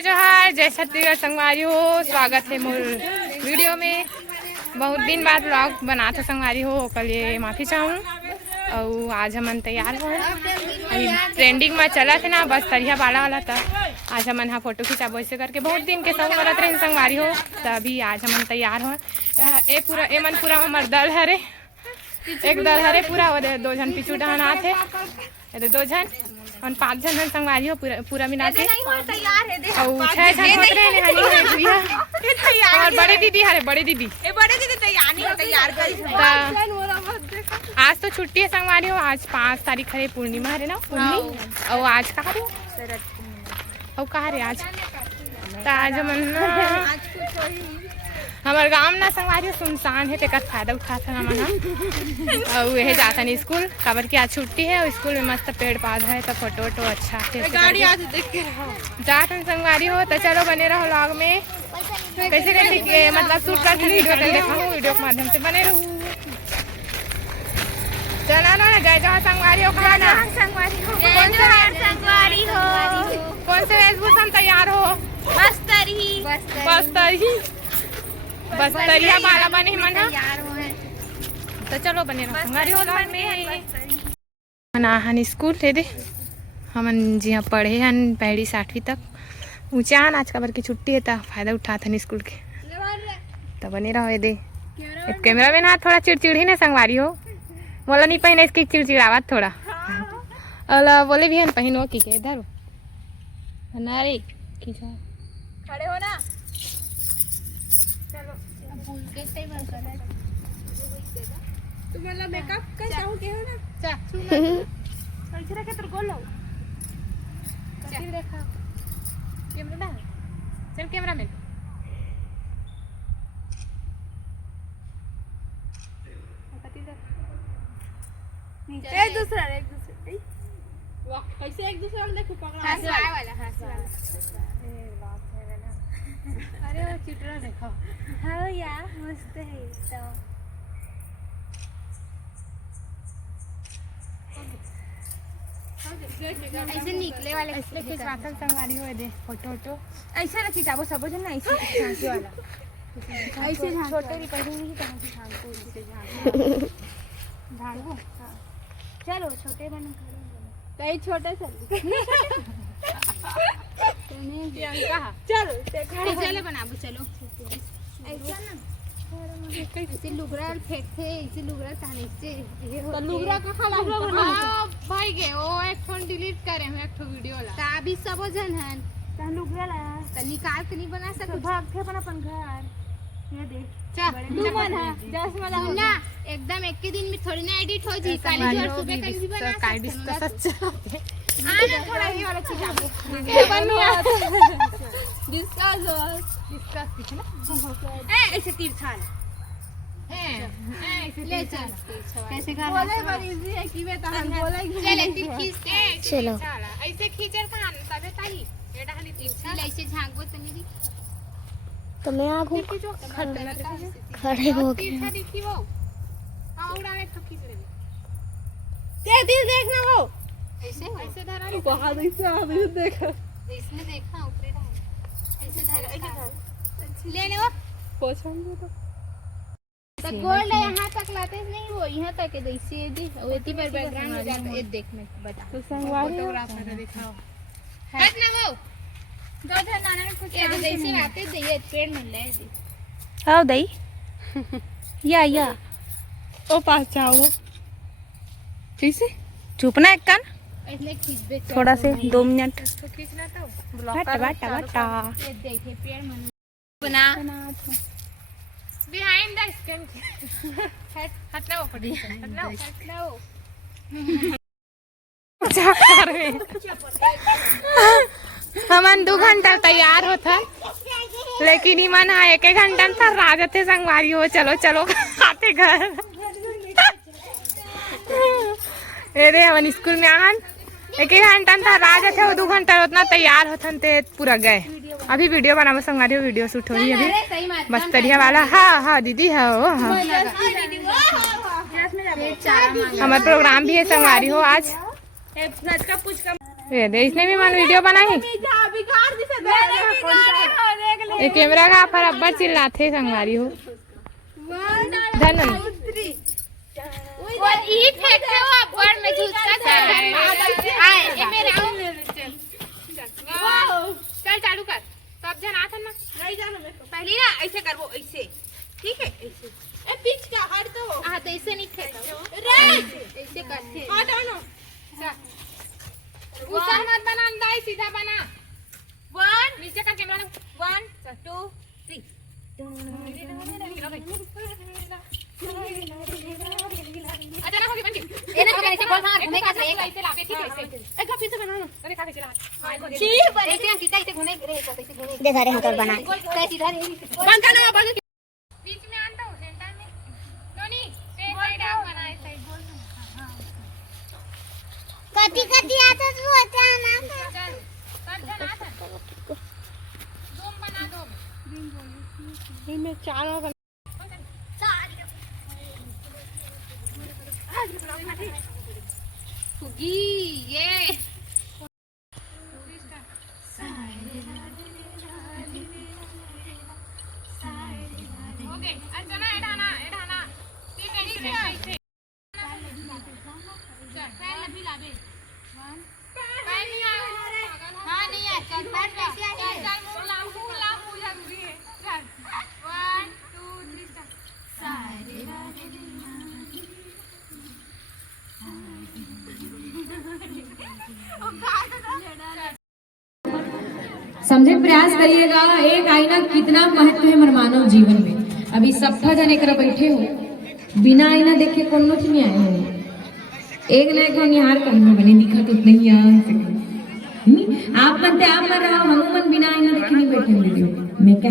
जोहार जय छत्तीसगढ़ संगवारी हो। स्वागत है मोर वीडियो में। बहुत दिन बाद व्लॉग बना था संगवारी हो, कल ये माफ़ी चाहूँ। और आज हमन तैयार हो, अभी ट्रेंडिंग में चला थे ना बस तरिया बाड़ा वाला था। आज हमन हाँ फोटो खिंचा वैसे करके बहुत दिन के संग करत रहे संगवारी हो, तभी आज हमन तैयार हो। ए पूरा ए मन पूरा हमार दल हरे, एक दल हरे पूरा, वो दो जन पिछू डहन आते, दो जन और 5 जन हन संगवारी हो पूरा मिला के। और 6 जन होत रहे और बड़े दीदी हरे, बड़े दीदी तैयार आज तो छुट्टी है संगवारी हो। आज 5 तारीख है, पूर्णिमा है ना, पूर्णिमा। और आज कहाँ रे और कहाँ रे आज आज हमारे गाँव ना संगवारी सुनसान है, तेकर फायदा उठाता ना मन। और यह जाता नहीं स्कूल, खबर की आज छुट्टी है और स्कूल में मस्त पेड़ पौधा है, तो फोटो वोटो अच्छा गाड़ी आज देख के जाता संगवारी हो। तो चलो बने रहो व्लॉग में, कैसे कैसे मतलब शूट कर वीडियो दिखाऊँ, वीडियो के माध्यम से बने रहूँ। चला ना जय जहाँ संगवारी हो, कहाँ ना संगवारी हो, कौन से वेशभूषा में तैयार हो? बस्तरिया वाला बने मन। तो चलो बने रहो संगवारी हो में। हन स्कूल थे दे हमन जी हाँ पढ़े हन 1वीं 6वीं तक ऊँचा हन। आज कबर की छुट्टी है, तो फायदा उठाते हन स्कूल के। तो बने रहो दे कैमरा मैन। हाँ थोड़ा चिड़चिड़ी ना संगवारी हो, बोला नहीं पहने इसकी चिड़चिड़ावत थोड़ा। और बोले भी है पहन वो की के इधर ना रे खड़े हो ना। चलो कैसे तुम मतलब मेकअप कर चाहू के हो ना। चा कैसे रखे तो गोल लो कैसे देखा कैमरा ना। चल कैमरा मैन एक दूसरा वाह कैसे एक दूसरा में देखो पकड़ा हंसी वाला अरे वो चित्रा देखो। हाँ यार मस्त है तो ऐसे निकले वाले ऐसे कुछ वातन संगवारी हो दे फोटो वोटो ऐसे रखी जाबो सब जन ना ऐसे झांकी वाला ऐसे छोटे भी पहले नहीं कहां से झांको इसे झांको चलो छोटे बन कई छोटे चल चलो चलो बनाबो चलो ऐसा ना ऐसे लुगरा फेंकते ऐसे लुगरा ताने से तो लुगरा का खाला बना भाई गे ओ एक फोन डिलीट करे हम एक ठो वीडियो ला ता अभी सब जन हन ता लुगरा ला त निकाल के नहीं बना सकत भाग थे अपन घर ये देख चा तू बना जस वाला ना एकदम एक ही दिन में थोड़ी ना एडिट हो जी काली जोर सुबह कहीं भी बना काई डिस्कस अच्छा आना थोड़ा ये वाला चीज आपको बनवा डिस्कस दिखे ना ऐसे तीर छाल ऐसे ले चल कैसे कर बोले बड़ी इजी है कि मैं तहन बोले चल तीर खींचते चलो ऐसे खींचर कहां तबे ताई ये डाली तीर छाल ऐसे झांकबो तनी दी तो मैं आगू खड़े हो गए देखी वो हां उड़ाने तो खींच ले तीर देखना वो ऐसे ऐसे धरा बहुत ऐसे आदमी देखा इसने देखा ऊपर रहा ऐसे धरा ऐसे लेने वो पोछेंगे तो गोल्ड यहां तक लाते नहीं, वो यहां तक है ऐसे दी ओती पर बैकग्राउंड हो जाता है। देख मैं बता तो संगवारी फोटोग्राफर दिखाओ हट ना वो दो धर नाना ने कुछ ऐसे आते दे पेड़ मिल रहा है दी आओ दई या ओ पास जाओ कैसे चुपना एक कान थोड़ा से 2 मिनट खींचना तो बटा ये देखिए पेड़ मन बना बिहाइंड द स्क्रीन हटना वो पड़ी हटना वो हमन 2 घंटा तैयार होता लेकिन ईमन हाँ 1 घंटा था राजते संगवारी हो। चलो चलो आते घर अरे हमन स्कूल में आन 1 घंटा था राजते हो 2 घंटा उतना तैयार होथन ते पूरा गए। अभी वीडियो बनाबो संगवारी हो, वीडियो शूट होई अभी बस्तरिया वाला। हाँ दीदी हाँ हमारा प्रोग्राम भी है संगवारी हो आज। इसने भी मन वीडियो बनाई ये कैमरा का पर अब्बर चिल्लाते संगवारी हो धन और ई फेंकते हो अब्बर में झूठा आए ये मेरे चल चालू कर तब जन आता ना नहीं जाना मेरे को पहले ना ऐसे कर वो ऐसे ठीक है ऐसे ए बीच का हट दो हां तो ऐसे नहीं फेंको रे ऐसे करते हटाओ ना चल ऊपर मत बना अंदाई सीधा बना 1 नीचे का कैमरा 1 2 3 अच्छा ना होगी बंटी ये ना ऐसे बोल हां घूमे का ऐसे लाके ठीक है एक फिर से बना लो अरे खा के चला छी ऐसे हम सीधा ऐसे घूमे रे ऐसे घूमे देखा रे हम बना कैसे सीधा बंद करना बंद बीच में आंटा हो सेंटर में नोनी से साइड आप बनाए साइड बोल कटी आता तू आता ना चल सब जन आता दम बना दो इनमें चार होगा फुगी ये ओके अच्छा ना एडाना ठीक है नीचे ऐसे चल पैर भी ला दे 1 पैर नहीं आया हां नहीं है चल पैर कैसे आया चल मुंह ला जरूरी है चल 1 2 3 सारे समझे प्रयास करिएगा एक आईना कितना महत्व है हमारे मानव जीवन में। अभी सब जने कर बैठे हो बिना आईना देखे कौन चीज में आए हो एक ना एक निहार कहीं बने दिखा तो नहीं आ आप बनते आप मन रहा हम मन बिना आईना देखे नहीं बैठे दीदी